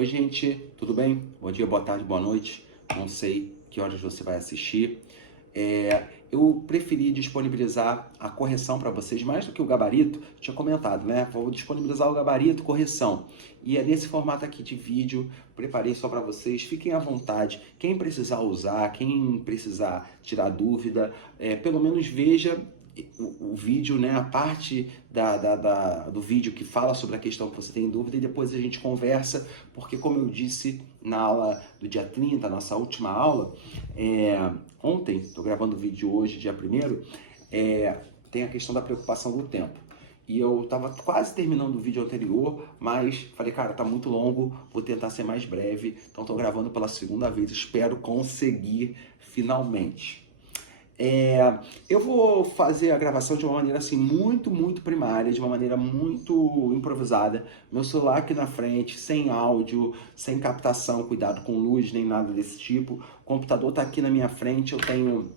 Oi, gente, tudo bem? Bom dia, boa tarde, boa noite. Não sei que horas você vai assistir. Eu preferi disponibilizar a correção para vocês, mais do que o gabarito. Tinha comentado, né? Vou disponibilizar o gabarito, correção. E é nesse formato aqui de vídeo, preparei só para vocês. Fiquem à vontade. Quem precisar usar, quem precisar tirar dúvida, pelo menos veja o vídeo, né, a parte do vídeo que fala sobre a questão que você tem dúvida, e depois a gente conversa, porque como eu disse na aula do dia 30, nossa última aula, ontem, estou gravando o vídeo hoje, dia 1º, tem a questão da preocupação do tempo. E eu estava quase terminando o vídeo anterior, mas falei, cara, tá muito longo, vou tentar ser mais breve, então estou gravando pela segunda vez, espero conseguir finalmente. Eu vou fazer a gravação de uma maneira assim muito primária, de uma maneira muito improvisada. Meu celular aqui na frente, sem áudio, sem captação, cuidado com luz, nem nada desse tipo. O computador tá aqui na minha frente, eu tenho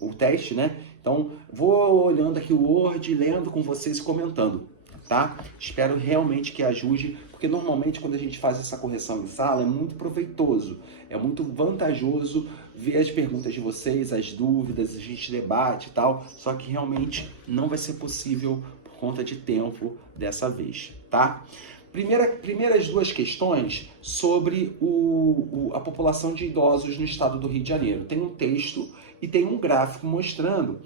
o teste, né? Então vou olhando aqui o Word, lendo com vocês e comentando, tá? Espero realmente que ajude, porque normalmente quando a gente faz essa correção em sala é muito proveitoso, é muito vantajoso ver as perguntas de vocês, as dúvidas, a gente debate e tal, só que realmente não vai ser possível por conta de tempo dessa vez, tá? Primeiras duas questões sobre a população de idosos no estado do Rio de Janeiro. Tem um texto e tem um gráfico mostrando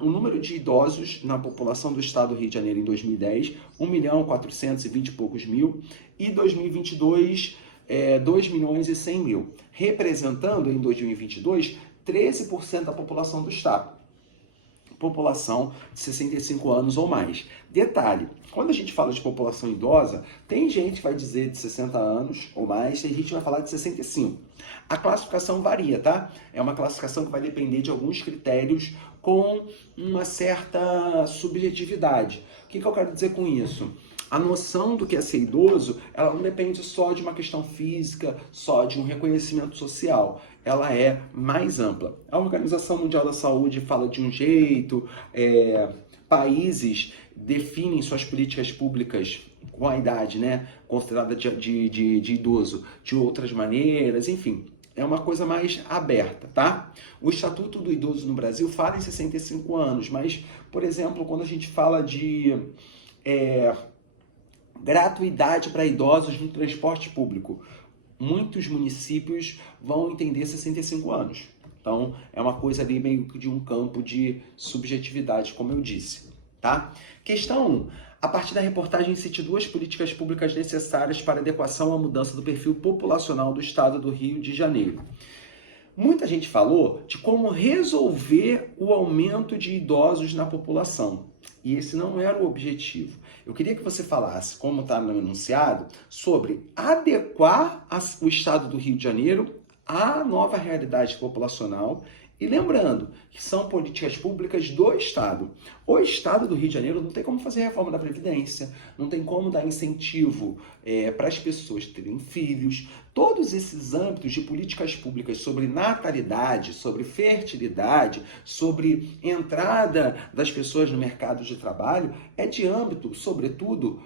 o número de idosos na população do estado do Rio de Janeiro em 2010, 1.420 e poucos mil, e 2022, 2.100.000, representando em 2022 13% da população do estado. População de 65 anos ou mais. Detalhe, quando a gente fala de população idosa, tem gente que vai dizer de 60 anos ou mais, tem gente que vai falar de 65. A classificação varia, tá? É uma classificação que vai depender de alguns critérios com uma certa subjetividade. O que eu quero dizer com isso? A noção do que é ser idoso, ela não depende só de uma questão física, só de um reconhecimento social. Ela é mais ampla. A Organização Mundial da Saúde fala de um jeito, países definem suas políticas públicas com a idade, né, considerada de idoso, de outras maneiras, enfim. É uma coisa mais aberta, tá? O Estatuto do Idoso no Brasil fala em 65 anos, mas, por exemplo, quando a gente fala de gratuidade para idosos no transporte público, muitos municípios vão entender 65 anos. Então, é uma coisa ali meio que de um campo de subjetividade, como eu disse, tá? Questão 1. A partir da reportagem, cite duas políticas públicas necessárias para adequação à mudança do perfil populacional do estado do Rio de Janeiro. Muita gente falou de como resolver o aumento de idosos na população. E esse não era o objetivo. Eu queria que você falasse, como está no enunciado, sobre adequar o estado do Rio de Janeiro à nova realidade populacional. E lembrando que são políticas públicas do Estado. O Estado do Rio de Janeiro não tem como fazer reforma da Previdência, não tem como dar incentivo para as pessoas terem filhos. Todos esses âmbitos de políticas públicas sobre natalidade, sobre fertilidade, sobre entrada das pessoas no mercado de trabalho, é de âmbito, sobretudo,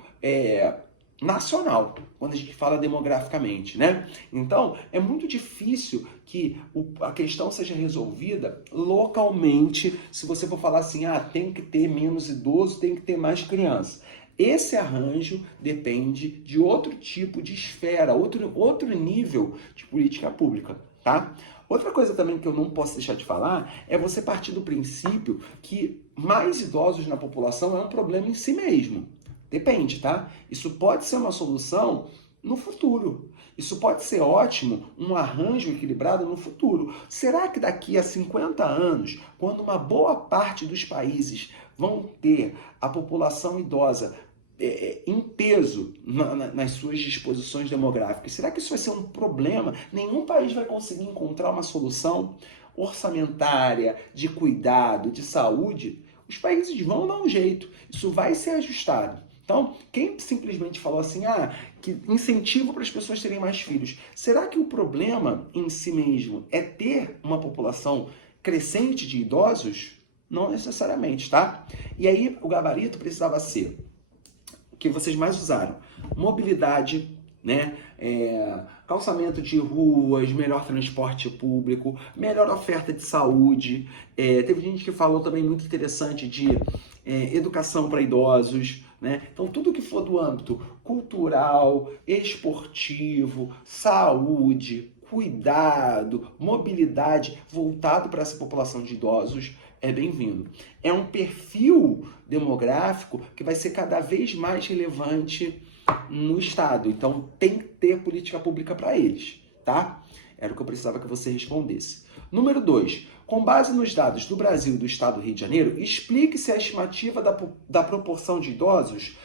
nacional, quando a gente fala demograficamente, né? Então, é muito difícil que a questão seja resolvida localmente, se você for falar assim, tem que ter menos idoso, tem que ter mais criança. Esse arranjo depende de outro tipo de esfera, outro nível de política pública, tá? Outra coisa também que eu não posso deixar de falar é você partir do princípio que mais idosos na população é um problema em si mesmo. Depende, tá? Isso pode ser uma solução no futuro. Isso pode ser ótimo, um arranjo equilibrado no futuro. Será que daqui a 50 anos, quando uma boa parte dos países vão ter a população idosa em peso nas suas disposições demográficas, será que isso vai ser um problema? Nenhum país vai conseguir encontrar uma solução orçamentária, de cuidado, de saúde? Os países vão dar um jeito. Isso vai ser ajustado. Então, quem simplesmente falou assim, que incentivo para as pessoas terem mais filhos, será que o problema em si mesmo é ter uma população crescente de idosos? Não necessariamente, tá? E aí, o gabarito precisava ser o que vocês mais usaram: mobilidade, né? Calçamento de ruas, melhor transporte público, melhor oferta de saúde. Teve gente que falou também muito interessante de educação para idosos, né? Então, tudo que for do âmbito cultural, esportivo, saúde, cuidado, mobilidade voltado para essa população de idosos é bem-vindo. É um perfil demográfico que vai ser cada vez mais relevante no Estado. Então, tem que ter política pública para eles, tá? Era o que eu precisava que você respondesse. Número 2. Com base nos dados do Brasil e do Estado do Rio de Janeiro, explique se a estimativa da proporção de idosos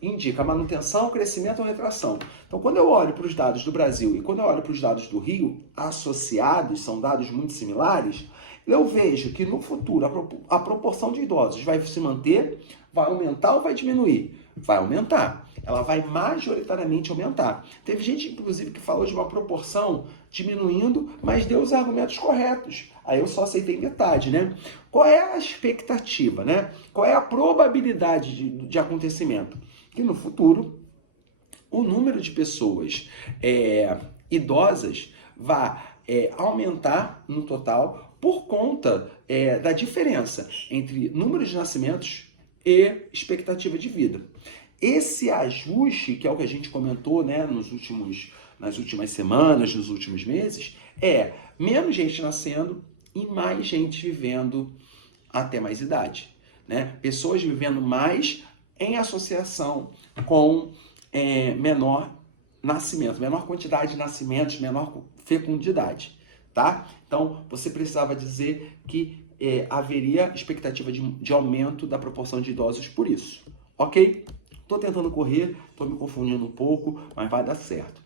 indica manutenção, crescimento ou retração. Então, quando eu olho para os dados do Brasil e quando eu olho para os dados do Rio, associados, são dados muito similares, eu vejo que no futuro a proporção de idosos vai se manter, vai aumentar ou vai diminuir? Vai aumentar. Ela vai majoritariamente aumentar. Teve gente, inclusive, que falou de uma proporção diminuindo, mas deu os argumentos corretos. Aí eu só aceitei metade, né? Qual é a expectativa, né? Qual é a probabilidade de acontecimento? Que no futuro, o número de pessoas idosas vai aumentar no total por conta da diferença entre número de nascimentos e expectativa de vida. Esse ajuste, que é o que a gente comentou, né, nas últimas semanas, nos últimos meses, é menos gente nascendo e mais gente vivendo até mais idade, né? Pessoas vivendo mais em associação com menor nascimento, menor quantidade de nascimentos, menor fecundidade, tá? Então, você precisava dizer que haveria expectativa de aumento da proporção de idosos por isso, ok? Estou tentando correr, estou me confundindo um pouco, mas vai dar certo.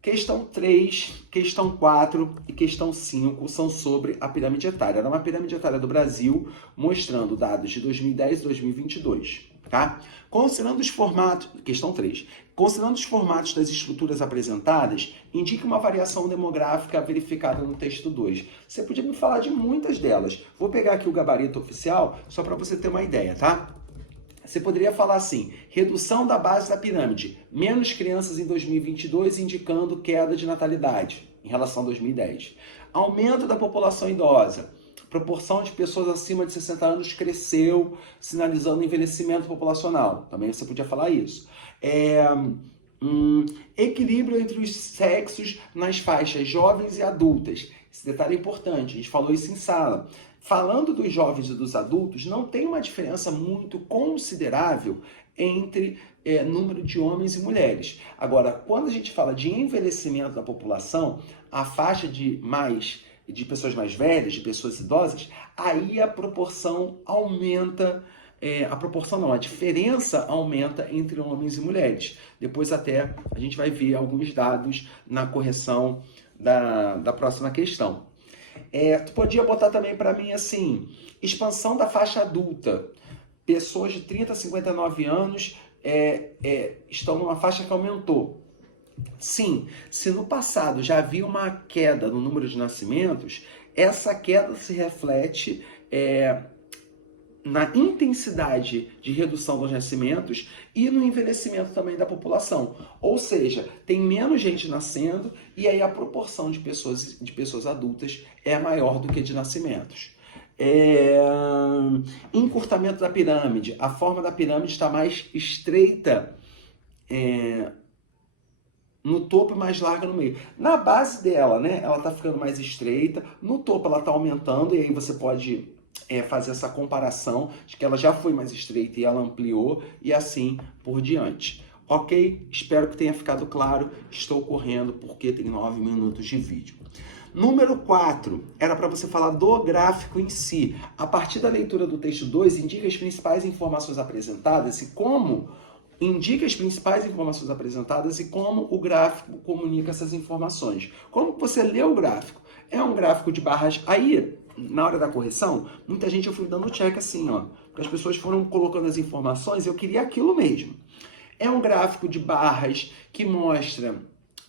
Questão 3, questão 4 e questão 5 são sobre a pirâmide etária. Era uma pirâmide etária do Brasil, mostrando dados de 2010 e 2022. Tá? Considerando os formatos, questão 3, considerando os formatos das estruturas apresentadas, indique uma variação demográfica verificada no texto 2. Você podia me falar de muitas delas. Vou pegar aqui o gabarito oficial, só para você ter uma ideia, tá? Você poderia falar assim, redução da base da pirâmide, menos crianças em 2022, indicando queda de natalidade em relação a 2010. Aumento da população idosa, proporção de pessoas acima de 60 anos cresceu, sinalizando envelhecimento populacional. Também você podia falar isso. Equilíbrio entre os sexos nas faixas jovens e adultas. Esse detalhe é importante, a gente falou isso em sala. Falando dos jovens e dos adultos, não tem uma diferença muito considerável entre número de homens e mulheres. Agora, quando a gente fala de envelhecimento da população, a faixa de pessoas mais velhas, de pessoas idosas, aí a proporção aumenta, a diferença aumenta entre homens e mulheres. Depois até a gente vai ver alguns dados na correção da próxima questão. Tu podia botar também para mim assim, expansão da faixa adulta. Pessoas de 30 a 59 anos estão numa faixa que aumentou. Sim, se no passado já havia uma queda no número de nascimentos, essa queda se reflete na intensidade de redução dos nascimentos e no envelhecimento também da população. Ou seja, tem menos gente nascendo e aí a proporção de pessoas adultas é maior do que de nascimentos. Encurtamento da pirâmide. A forma da pirâmide está mais estreita no topo e mais larga no meio. Na base dela, né, ela está ficando mais estreita, no topo ela está aumentando e aí você pode fazer essa comparação de que ela já foi mais estreita e ela ampliou e assim por diante. Ok? Espero que tenha ficado claro. Estou correndo porque tem 9 minutos de vídeo. Número 4, era para você falar do gráfico em si. A partir da leitura do texto 2, indica as principais informações apresentadas e como o gráfico comunica essas informações. Como você lê o gráfico? É um gráfico de barras. Aí, na hora da correção, muita gente eu fui dando check assim, ó, porque as pessoas foram colocando as informações e eu queria aquilo mesmo. É um gráfico de barras que mostra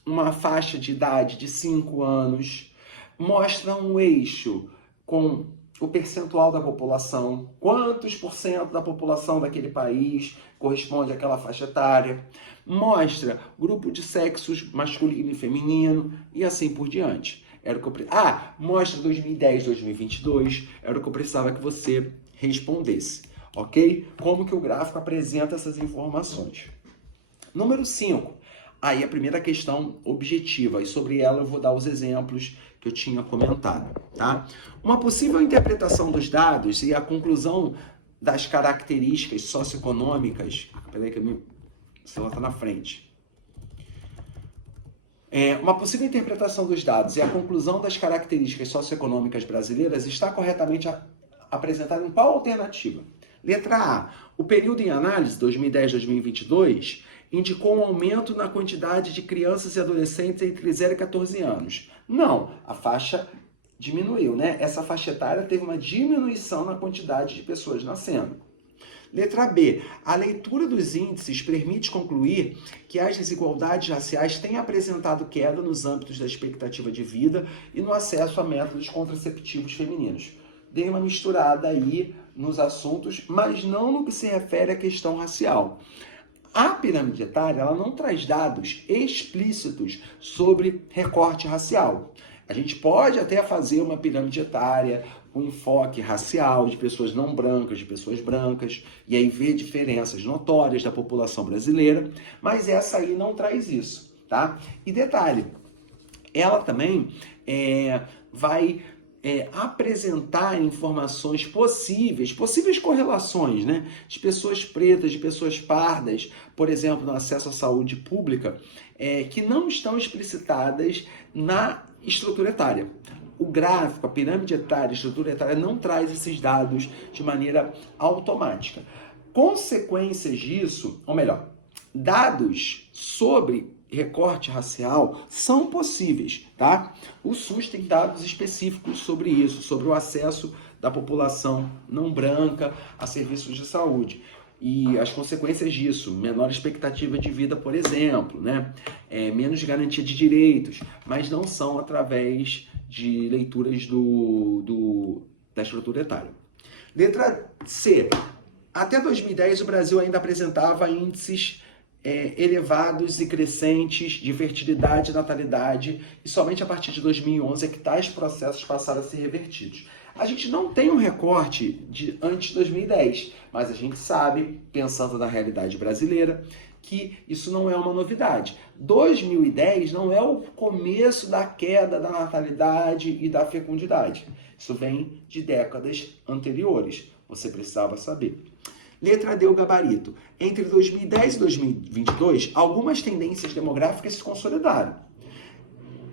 uma faixa de idade de 5 anos, mostra um eixo com o percentual da população, quantos por cento da população daquele país corresponde àquela faixa etária, mostra grupo de sexos masculino e feminino e assim por diante. Era o que eu... mostra 2010, 2022, era o que eu precisava que você respondesse, ok? Como que o gráfico apresenta essas informações? Número 5, aí a primeira questão objetiva, e sobre ela eu vou dar os exemplos que eu tinha comentado, tá? Uma possível interpretação dos dados e a conclusão das características socioeconômicas... Peraí que o celular está na frente. Uma possível interpretação dos dados e a conclusão das características socioeconômicas brasileiras está corretamente apresentada em qual alternativa? Letra A. O período em análise, 2010-2022, indicou um aumento na quantidade de crianças e adolescentes entre 0 e 14 anos. Não, a faixa diminuiu, né? Essa faixa etária teve uma diminuição na quantidade de pessoas nascendo. Letra B. A leitura dos índices permite concluir que as desigualdades raciais têm apresentado queda nos âmbitos da expectativa de vida e no acesso a métodos contraceptivos femininos. Dei uma misturada aí nos assuntos, mas não no que se refere à questão racial. A pirâmide etária, ela não traz dados explícitos sobre recorte racial. A gente pode até fazer uma pirâmide etária com enfoque racial de pessoas não brancas, de pessoas brancas, e aí ver diferenças notórias da população brasileira, mas essa aí não traz isso, tá? E detalhe, ela também vai apresentar informações possíveis correlações, né, de pessoas pretas, de pessoas pardas, por exemplo, no acesso à saúde pública, que não estão explicitadas na estrutura etária. O gráfico, a pirâmide etária, a estrutura etária não traz esses dados de maneira automática. Consequências disso, ou melhor, dados sobre recorte racial são possíveis, tá? O SUS tem dados específicos sobre isso, sobre o acesso da população não branca a serviços de saúde. E as consequências disso, menor expectativa de vida, por exemplo, né? Menos garantia de direitos, mas não são através de leituras da estrutura etária. Letra C. Até 2010, o Brasil ainda apresentava índices elevados e crescentes de fertilidade e natalidade, e somente a partir de 2011 é que tais processos passaram a ser revertidos. A gente não tem um recorte de antes de 2010, mas a gente sabe, pensando na realidade brasileira, que isso não é uma novidade. 2010 não é o começo da queda da natalidade e da fecundidade. Isso vem de décadas anteriores. Você precisava saber. Letra D, o gabarito. Entre 2010 e 2022, algumas tendências demográficas se consolidaram,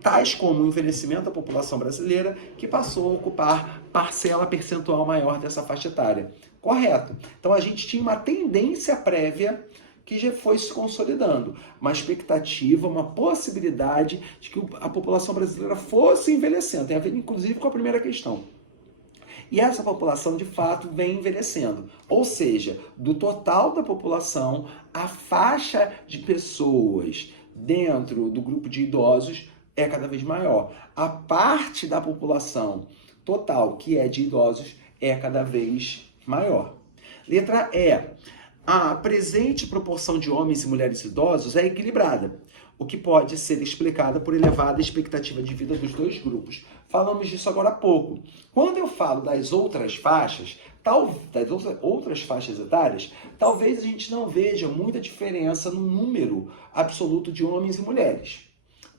tais como o envelhecimento da população brasileira, que passou a ocupar parcela percentual maior dessa faixa etária. Correto. Então a gente tinha uma tendência prévia que já foi se consolidando, uma expectativa, uma possibilidade de que a população brasileira fosse envelhecendo. Tem a ver, inclusive, com a primeira questão. E essa população, de fato, vem envelhecendo. Ou seja, do total da população, a faixa de pessoas dentro do grupo de idosos é cada vez maior. A parte da população total que é de idosos é cada vez maior. Letra E. A presente proporção de homens e mulheres idosos é equilibrada, o que pode ser explicado por elevada expectativa de vida dos dois grupos. Falamos disso agora há pouco. Quando eu falo das outras faixas, das outras faixas etárias, talvez a gente não veja muita diferença no número absoluto de homens e mulheres.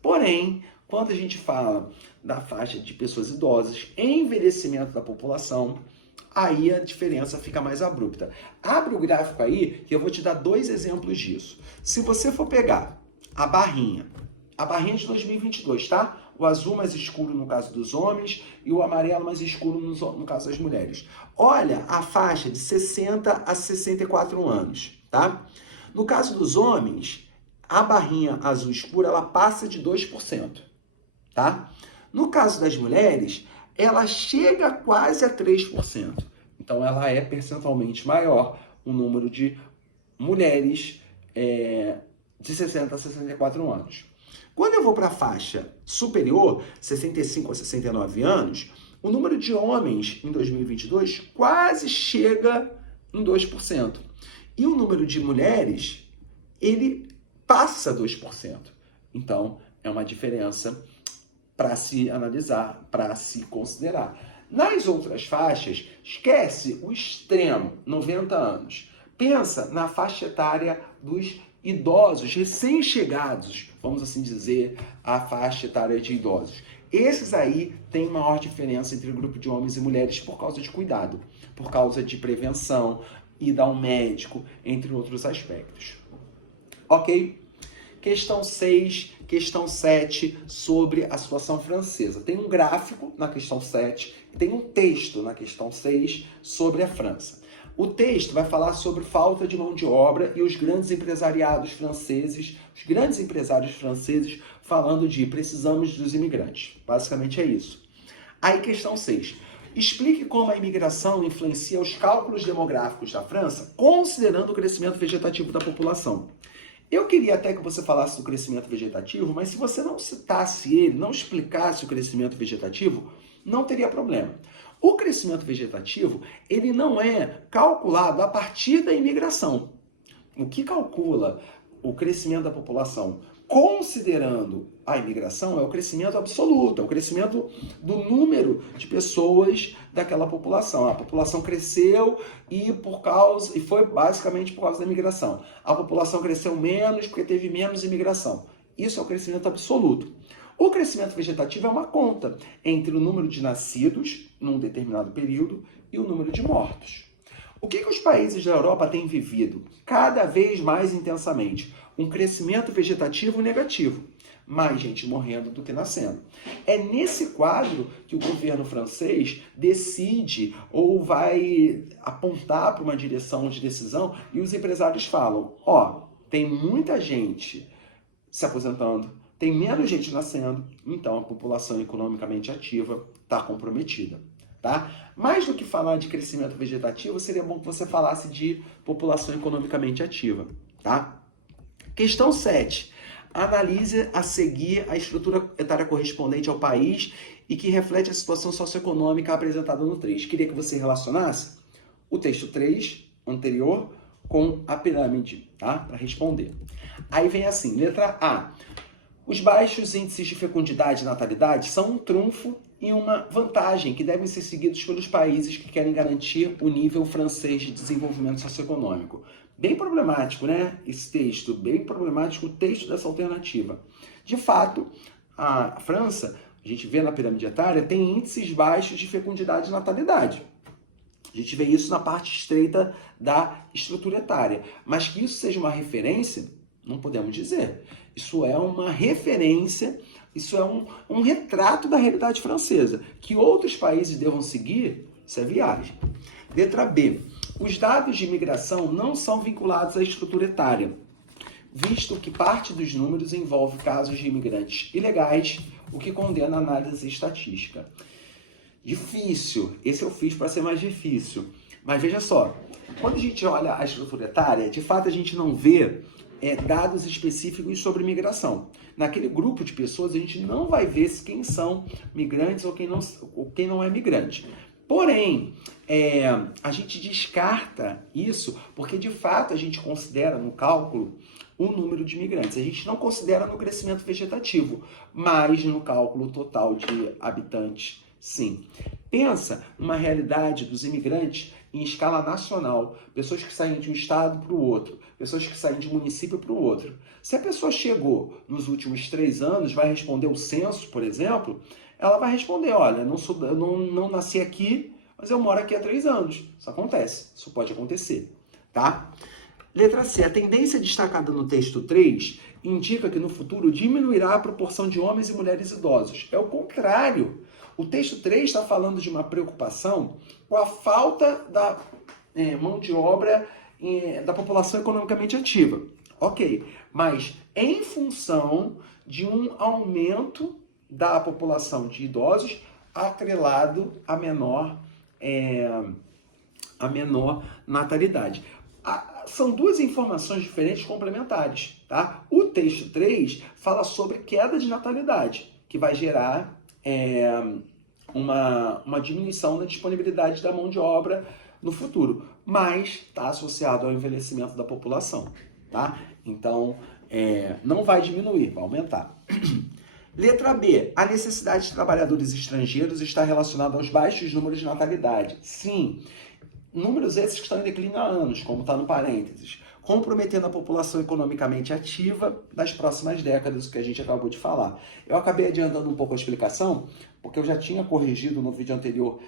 Porém, quando a gente fala da faixa de pessoas idosas, envelhecimento da população, aí a diferença fica mais abrupta. Abre o gráfico aí que eu vou te dar dois exemplos disso. Se você for pegar a barrinha de 2022, tá? O azul mais escuro no caso dos homens e o amarelo mais escuro no caso das mulheres. Olha a faixa de 60 a 64 anos, tá? No caso dos homens, a barrinha azul escura, ela passa de 2%, tá? No caso das mulheres, ela chega quase a 3%. Então, ela é percentualmente maior o número de mulheres de 60 a 64 anos. Quando eu vou para a faixa superior, 65 a 69 anos, O número de homens em 2022 quase chega em 2%. E o número de mulheres, ele passa 2%. Então, é uma diferença para se analisar, para se considerar. Nas outras faixas, esquece o extremo, 90 anos. Pensa na faixa etária dos idosos recém-chegados, vamos assim dizer, a faixa etária de idosos. Esses aí têm maior diferença entre o grupo de homens e mulheres por causa de cuidado, por causa de prevenção, ida ao médico, entre outros aspectos. Ok? Questão 6, questão 7, sobre a situação francesa. Tem um gráfico na questão 7, tem um texto na questão 6 sobre a França. O texto vai falar sobre falta de mão de obra e os grandes empresariados franceses, os grandes empresários franceses falando de precisamos dos imigrantes. Basicamente é isso. Aí, questão 6. Explique como a imigração influencia os cálculos demográficos da França, considerando o crescimento vegetativo da população. Eu queria até que você falasse do crescimento vegetativo, mas se você não citasse ele, não explicasse o crescimento vegetativo, não teria problema. O crescimento vegetativo, ele não é calculado a partir da imigração. O que calcula o crescimento da população, considerando a imigração, é o crescimento absoluto, é o crescimento do número de pessoas daquela população. A população cresceu e foi basicamente por causa da imigração. A população cresceu menos porque teve menos imigração. Isso é o crescimento absoluto. O crescimento vegetativo é uma conta entre o número de nascidos num determinado período e o número de mortos. O que os países da Europa têm vivido cada vez mais intensamente? Um crescimento vegetativo negativo. Mais gente morrendo do que nascendo. É nesse quadro que o governo francês decide ou vai apontar para uma direção de decisão e os empresários falam, tem muita gente se aposentando, tem menos gente nascendo, então a população economicamente ativa está comprometida. Tá? Mais do que falar de crescimento vegetativo, seria bom que você falasse de população economicamente ativa. Tá? Questão 7. Analise a seguir a estrutura etária correspondente ao país e que reflete a situação socioeconômica apresentada no 3. Queria que você relacionasse o texto 3, anterior, com a pirâmide, tá? Para responder. Aí vem assim, letra A. Os baixos índices de fecundidade e natalidade são um trunfo e uma vantagem que devem ser seguidos pelos países que querem garantir o nível francês de desenvolvimento socioeconômico. Bem problemático, né? Esse texto, bem problemático o texto dessa alternativa. De fato, a França, a gente vê na pirâmide etária, tem índices baixos de fecundidade e natalidade. A gente vê isso na parte estreita da estrutura etária. Mas que isso seja uma referência, não podemos dizer. Isso é uma referência, isso é um retrato da realidade francesa. Que outros países devam seguir, isso é viagem. Letra B. Os dados de imigração não são vinculados à estrutura etária, visto que parte dos números envolve casos de imigrantes ilegais, o que condena a análise estatística. Difícil. Esse eu fiz para ser mais difícil. Mas veja só, quando a gente olha a estrutura etária, de fato a gente não vê dados específicos sobre migração. Naquele grupo de pessoas, a gente não vai ver quem são migrantes ou quem não é migrante. Porém, a gente descarta isso porque, de fato, a gente considera no cálculo o número de imigrantes. A gente não considera no crescimento vegetativo, mas no cálculo total de habitantes, sim. Pensa numa realidade dos imigrantes em escala nacional, pessoas que saem de um estado para o outro, pessoas que saem de um município para o outro. Se a pessoa chegou nos últimos 3 anos, vai responder o censo, por exemplo, ela vai responder, olha, não nasci aqui, mas eu moro aqui há 3 anos. Isso acontece, isso pode acontecer, tá? Letra C. A tendência destacada no texto 3 indica que no futuro diminuirá a proporção de homens e mulheres idosos. É o contrário. O texto 3 está falando de uma preocupação com a falta da mão de obra da população economicamente ativa. Ok, mas em função de um aumento da população de idosos atrelado à menor natalidade. São duas informações diferentes complementares. Tá? O texto 3 fala sobre queda de natalidade, que vai gerar uma diminuição na disponibilidade da mão de obra no futuro, mas está associado ao envelhecimento da população, tá? Então, não vai diminuir, vai aumentar. Letra B. A necessidade de trabalhadores estrangeiros está relacionada aos baixos números de natalidade. Sim, números esses que estão em declínio há anos, como está no parênteses, comprometendo a população economicamente ativa das próximas décadas, o que a gente acabou de falar. Eu acabei adiantando um pouco a explicação, porque eu já tinha corrigido no vídeo anterior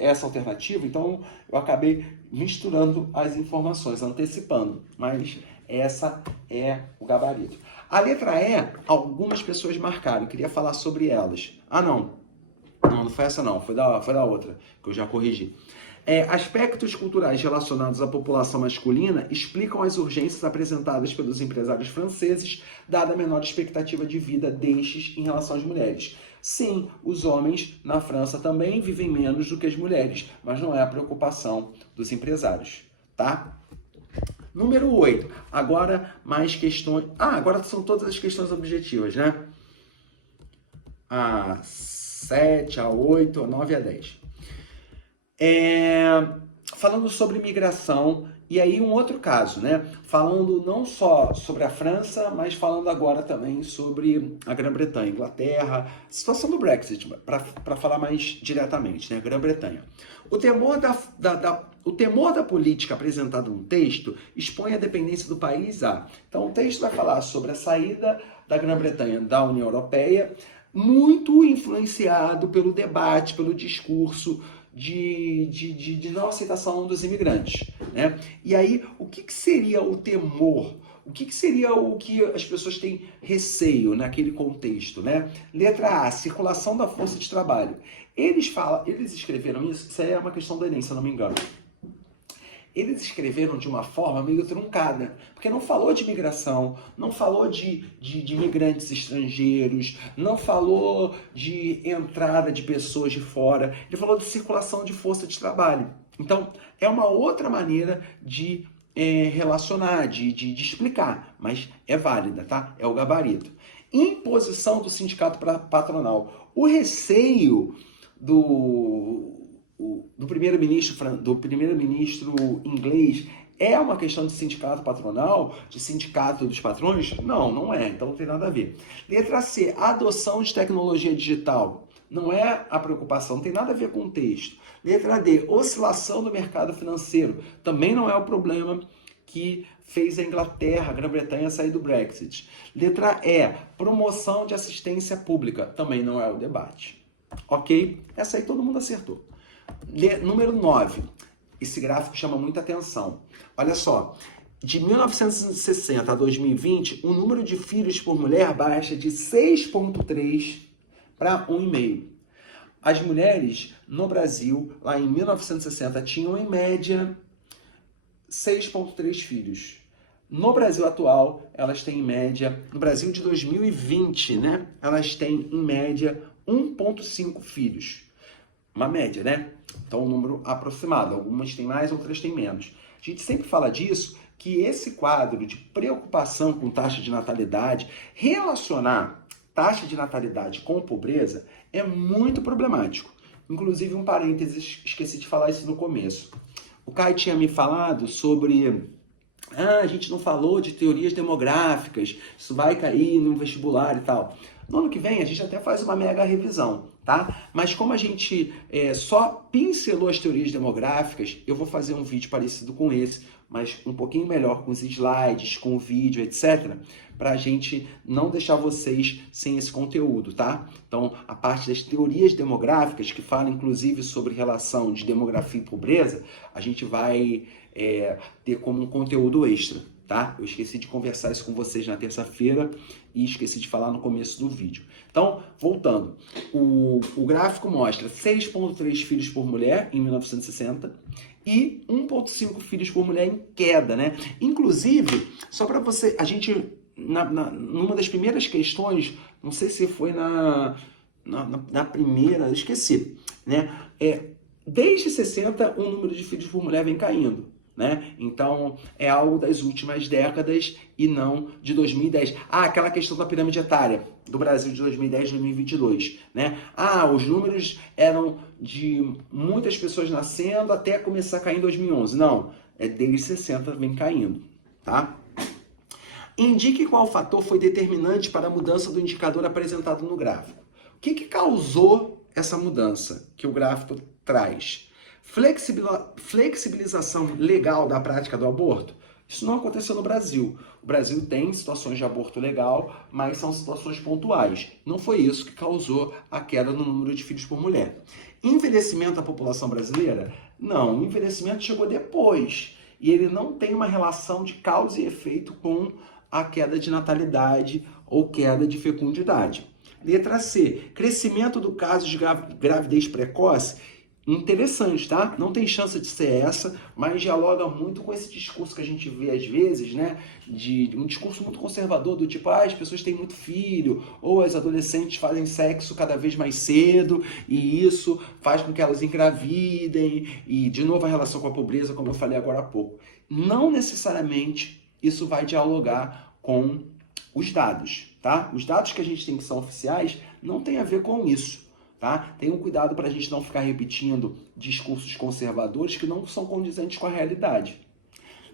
essa alternativa, então eu acabei misturando as informações, antecipando, mas essa é o gabarito. A letra E, algumas pessoas marcaram, eu queria falar sobre elas. Não foi essa não, foi da outra, que eu já corrigi. Aspectos culturais relacionados à população masculina explicam as urgências apresentadas pelos empresários franceses, dada a menor expectativa de vida destes em relação às mulheres. Sim, os homens na França também vivem menos do que as mulheres, mas não é a preocupação dos empresários, tá? Número 8. Agora mais questões... agora são todas as questões objetivas, né? A 7, a 8, a 9 e a 10. Falando sobre migração, e aí um outro caso, né? Falando não só sobre a França, mas falando agora também sobre a Grã-Bretanha, Inglaterra, situação do Brexit, para falar mais diretamente, né? Grã-Bretanha. O temor da política apresentada no texto expõe a dependência do país a... Então o texto vai falar sobre a saída da Grã-Bretanha da União Europeia, muito influenciado pelo debate, pelo discurso de não aceitação dos imigrantes, né? E aí, o que seria o temor? O que seria o que as pessoas têm receio naquele contexto, né? Letra A, circulação da força de trabalho. Eles escreveram isso aí é uma questão do Enem, se eu não me engano. Eles escreveram de uma forma meio truncada, porque não falou de migração, não falou de imigrantes estrangeiros, não falou de entrada de pessoas de fora, ele falou de circulação de força de trabalho. Então, é uma outra maneira de relacionar, de explicar, mas é válida, tá? É o gabarito. Imposição do sindicato patronal. O receio do primeiro-ministro inglês é uma questão de sindicato patronal, de sindicato dos patrões? Não é, então não tem nada a ver. Letra C, adoção de tecnologia digital. Não é a preocupação, não tem nada a ver com o texto. Letra D, oscilação do mercado financeiro. Também não é o problema que fez a Inglaterra, a Grã-Bretanha sair do Brexit. Letra E, promoção de assistência pública. Também não é o debate. Ok? Essa aí todo mundo acertou. Número 9. Esse gráfico chama muita atenção. Olha só, de 1960 a 2020, o número de filhos por mulher baixa de 6,3 para 1,5. As mulheres no Brasil, lá em 1960, tinham em média 6,3 filhos. No Brasil atual, elas têm em média, no Brasil de 2020, né? Elas têm em média 1,5 filhos. Uma média, né? Então, um número aproximado. Algumas têm mais, outras têm menos. A gente sempre fala disso, que esse quadro de preocupação com taxa de natalidade, relacionar taxa de natalidade com pobreza, é muito problemático. Inclusive, um parênteses, esqueci de falar isso no começo. O Caio tinha me falado sobre... a gente não falou de teorias demográficas, isso vai cair no vestibular e tal. No ano que vem, a gente até faz uma mega revisão, tá? Mas como a gente só pincelou as teorias demográficas, eu vou fazer um vídeo parecido com esse, mas um pouquinho melhor, com os slides, com o vídeo, etc., para a gente não deixar vocês sem esse conteúdo, tá? Então, a parte das teorias demográficas, que fala inclusive sobre relação de demografia e pobreza, a gente vai ter como um conteúdo extra, tá? Eu esqueci de conversar isso com vocês na terça-feira e esqueci de falar no começo do vídeo. Então, voltando, o gráfico mostra 6,3 filhos por mulher em 1960 e 1,5 filhos por mulher em queda, né? Inclusive, só para você, a gente, numa das primeiras questões, não sei se foi na primeira, esqueci, né? Desde 60, o número de filhos por mulher vem caindo. né? Então, é algo das últimas décadas e não de 2010. Aquela questão da pirâmide etária do Brasil de 2010 e 2022, né? Os números eram de muitas pessoas nascendo até começar a cair em 2011. Não, desde 60 vem caindo, tá? Indique qual fator foi determinante para a mudança do indicador apresentado no gráfico. O que causou essa mudança que o gráfico traz? Flexibilização legal da prática do aborto? Isso não aconteceu no Brasil. O Brasil tem situações de aborto legal, mas são situações pontuais. Não foi isso que causou a queda no número de filhos por mulher. Envelhecimento da população brasileira? Não, o envelhecimento chegou depois. E ele não tem uma relação de causa e efeito com a queda de natalidade ou queda de fecundidade. Letra C, crescimento do caso de gravidez precoce. Interessante, tá? Não tem chance de ser essa, mas dialoga muito com esse discurso que a gente vê às vezes, né? De um discurso muito conservador, do tipo, as pessoas têm muito filho, ou as adolescentes fazem sexo cada vez mais cedo, e isso faz com que elas engravidem, e de novo a relação com a pobreza, como eu falei agora há pouco. Não necessariamente isso vai dialogar com os dados, tá? Os dados que a gente tem que são oficiais não tem a ver com isso. Tá? Tenham cuidado para a gente não ficar repetindo discursos conservadores que não são condizentes com a realidade.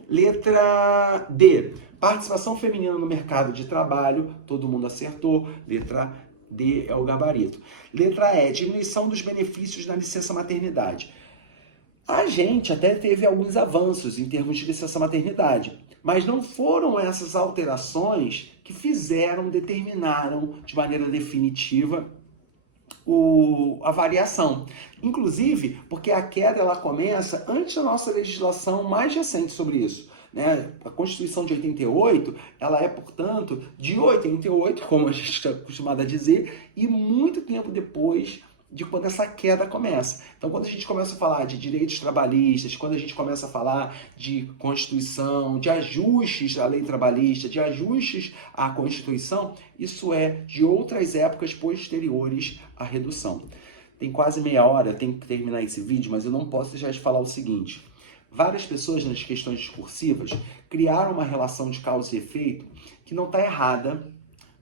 Letra D. Participação feminina no mercado de trabalho. Todo mundo acertou. Letra D é o gabarito. Letra E. Diminuição dos benefícios da licença maternidade. A gente até teve alguns avanços em termos de licença maternidade, mas não foram essas alterações que determinaram de maneira definitiva a variação. Inclusive, porque a queda ela começa antes da nossa legislação mais recente sobre isso. Né? A Constituição de 88, ela é, portanto, de 88, como a gente está acostumado a dizer, e muito tempo depois de quando essa queda começa. Então, quando a gente começa a falar de direitos trabalhistas, quando a gente começa a falar de Constituição, de ajustes à lei trabalhista, de ajustes à Constituição, isso é de outras épocas posteriores à redução. Tem quase meia hora, tenho que terminar esse vídeo, mas eu não posso deixar de falar o seguinte. Várias pessoas nas questões discursivas criaram uma relação de causa e efeito que não está errada,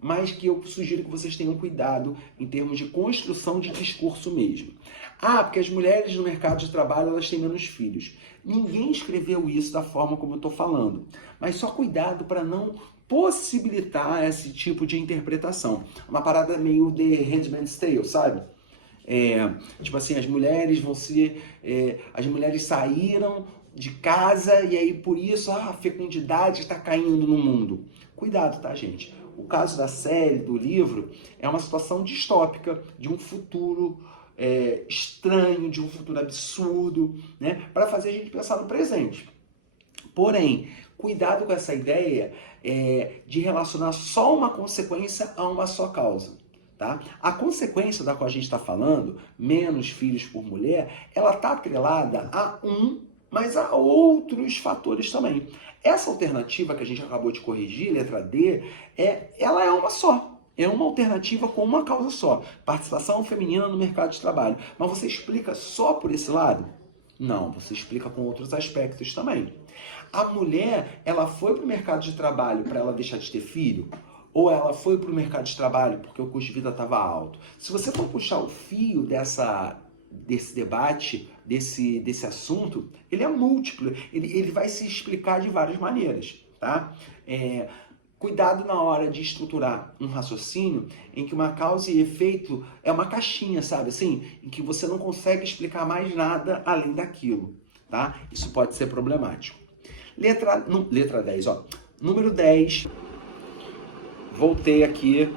mas que eu sugiro que vocês tenham cuidado em termos de construção de discurso mesmo. Porque as mulheres no mercado de trabalho elas têm menos filhos. Ninguém escreveu isso da forma como eu estou falando, mas só cuidado para não possibilitar esse tipo de interpretação. Uma parada meio The Handmaid's Tale, sabe? Tipo assim, as mulheres as mulheres saíram de casa e aí por isso a fecundidade está caindo no mundo. Cuidado, tá, gente? O caso da série, do livro, é uma situação distópica de um futuro estranho, de um futuro absurdo, né? Para fazer a gente pensar no presente. Porém, cuidado com essa ideia de relacionar só uma consequência a uma só causa. Tá? A consequência da qual a gente está falando, menos filhos por mulher, ela está atrelada mas há outros fatores também. Essa alternativa que a gente acabou de corrigir, letra D, ela é uma só. É uma alternativa com uma causa só. Participação feminina no mercado de trabalho. Mas você explica só por esse lado? Não, você explica com outros aspectos também. A mulher, ela foi para o mercado de trabalho para ela deixar de ter filho? Ou ela foi para o mercado de trabalho porque o custo de vida estava alto? Se você for puxar o fio desse debate, desse assunto, ele é múltiplo, ele vai se explicar de várias maneiras, tá? Cuidado na hora de estruturar um raciocínio em que uma causa e efeito é uma caixinha, sabe assim? Em que você não consegue explicar mais nada além daquilo, tá? Isso pode ser problemático. Letra 10, ó. Número 10. Voltei aqui.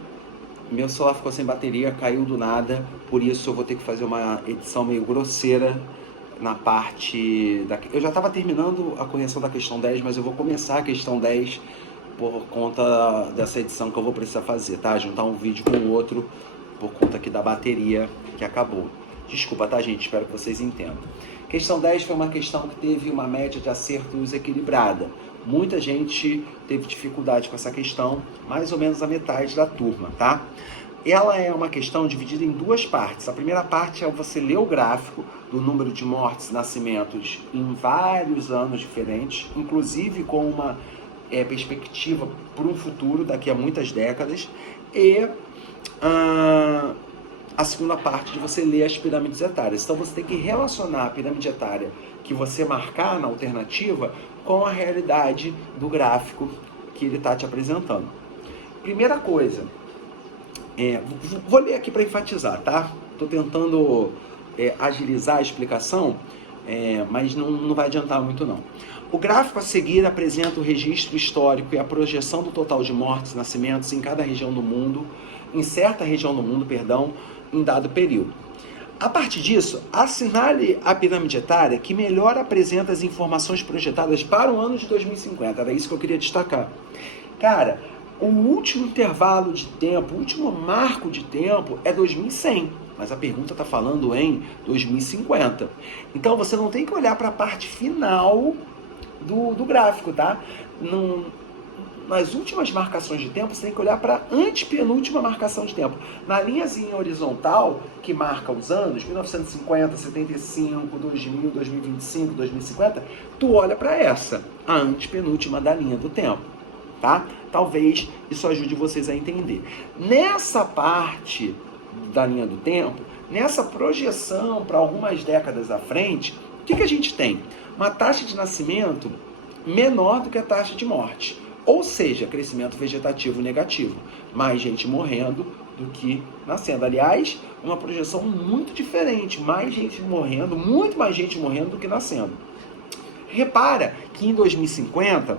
Meu celular ficou sem bateria, caiu do nada, por isso eu vou ter que fazer uma edição meio grosseira na parte eu já estava terminando a correção da questão 10, mas eu vou começar a questão 10 por conta dessa edição que eu vou precisar fazer, tá? Juntar um vídeo com o outro por conta aqui da bateria que acabou. Desculpa, tá, gente? Espero que vocês entendam. Questão 10 foi uma questão que teve uma média de acertos equilibrada. Muita gente teve dificuldade com essa questão, mais ou menos a metade da turma, tá? ela é uma questão dividida em duas partes. A primeira parte é você ler o gráfico do número de mortes e nascimentos em vários anos diferentes, inclusive com uma perspectiva para um futuro, daqui a muitas décadas, e a segunda parte de você ler as pirâmides etárias. Então você tem que relacionar a pirâmide etária que você marcar na alternativa com a realidade do gráfico que ele está te apresentando. Primeira coisa, vou ler aqui para enfatizar, tá? Estou tentando agilizar a explicação, mas não vai adiantar muito não. O gráfico a seguir apresenta o registro histórico e a projeção do total de mortes e nascimentos em cada região do mundo, em certa região do mundo, em dado período. A partir disso, assinale a pirâmide etária que melhor apresenta as informações projetadas para o ano de 2050. Era isso que eu queria destacar. Cara, o último intervalo de tempo, o último marco de tempo é 2100, mas a pergunta está falando em 2050. Então você não tem que olhar para a parte final do gráfico, tá? Nas últimas marcações de tempo, você tem que olhar para a antepenúltima marcação de tempo. Na linhazinha horizontal, que marca os anos, 1950, 75, 2000, 2025, 2050, tu olha para essa, a antepenúltima da linha do tempo, tá? Talvez isso ajude vocês a entender. Nessa parte da linha do tempo, nessa projeção para algumas décadas à frente, o que a gente tem? Uma taxa de nascimento menor do que a taxa de morte. Ou seja, crescimento vegetativo negativo. Mais gente morrendo do que nascendo. Aliás, uma projeção muito diferente. Mais gente morrendo, muito mais gente morrendo do que nascendo. Repara que em 2050,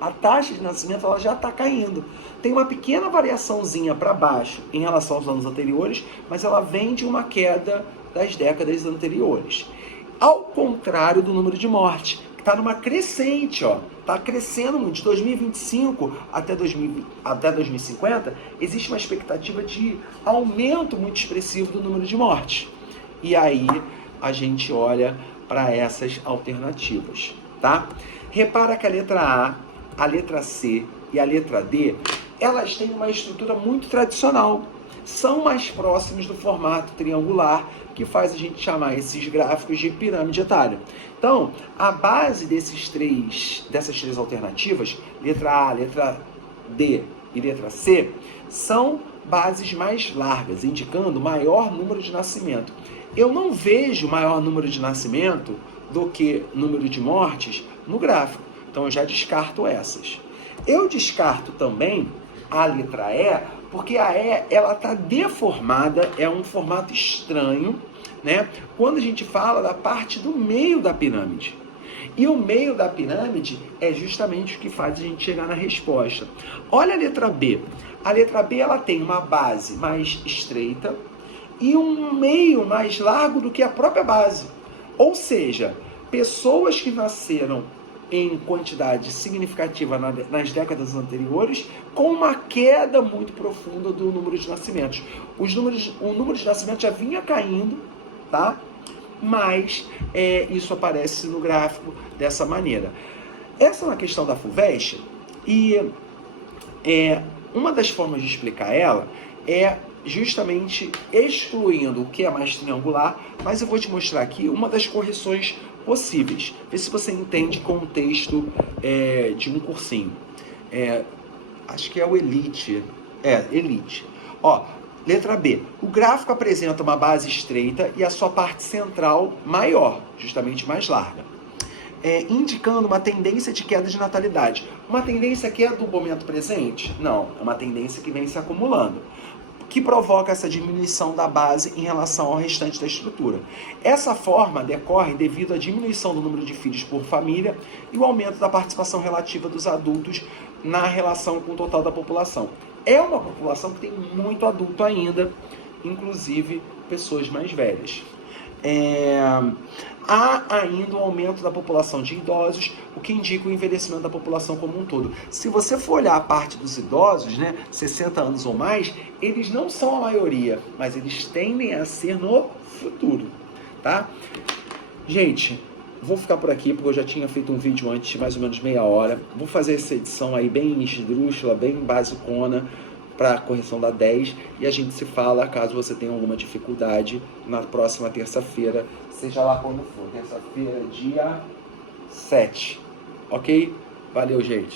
a taxa de nascimento ela já está caindo. Tem uma pequena variaçãozinha para baixo em relação aos anos anteriores, mas ela vem de uma queda das décadas anteriores. Ao contrário do número de morte, que está numa crescente, ó. Está crescendo muito. De 2025 até 2050, existe uma expectativa de aumento muito expressivo do número de mortes. E aí a gente olha para essas alternativas, tá? Repara que a letra A letra C e a letra D, elas têm uma estrutura muito tradicional. São mais próximos do formato triangular, que faz a gente chamar esses gráficos de pirâmide etária. Então, a base dessas três alternativas, letra A, letra D e letra C, são bases mais largas, indicando maior número de nascimento. Eu não vejo maior número de nascimento do que número de mortes no gráfico, então eu já descarto essas. Eu descarto também a letra E, porque a E ela está deformada, é um formato estranho, né? Quando a gente fala da parte do meio da pirâmide. E o meio da pirâmide é justamente o que faz a gente chegar na resposta. Olha a letra B. A letra B ela tem uma base mais estreita e um meio mais largo do que a própria base. Ou seja, pessoas que nasceram em quantidade significativa nas décadas anteriores, com uma queda muito profunda do número de nascimentos. O número de nascimentos já vinha caindo, tá? Mas isso aparece no gráfico dessa maneira. Essa é uma questão da FUVEST e uma das formas de explicar ela é justamente excluindo o que é mais triangular, mas eu vou te mostrar aqui uma das correções possíveis. Vê se você entende contexto de um cursinho. Acho que é o Elite. Elite. Ó, letra B. O gráfico apresenta uma base estreita e a sua parte central maior, justamente mais larga. Indicando uma tendência de queda de natalidade. Uma tendência que é do momento presente? Não, é uma tendência que vem se acumulando, que provoca essa diminuição da base em relação ao restante da estrutura. Essa forma decorre devido à diminuição do número de filhos por família e o aumento da participação relativa dos adultos na relação com o total da população. É uma população que tem muito adulto ainda, inclusive pessoas mais velhas. Há ainda um aumento da população de idosos, o que indica o envelhecimento da população como um todo. Se você for olhar a parte dos idosos, 60 anos ou mais, eles não são a maioria, mas eles tendem a ser no futuro, tá? Gente, vou ficar por aqui, porque eu já tinha feito um vídeo antes de mais ou menos meia hora. Vou fazer essa edição aí bem esdrúxula, bem basicona, para a correção da 10 e a gente se fala caso você tenha alguma dificuldade na próxima terça-feira, seja lá quando for, terça-feira, dia 7, ok? Valeu, gente!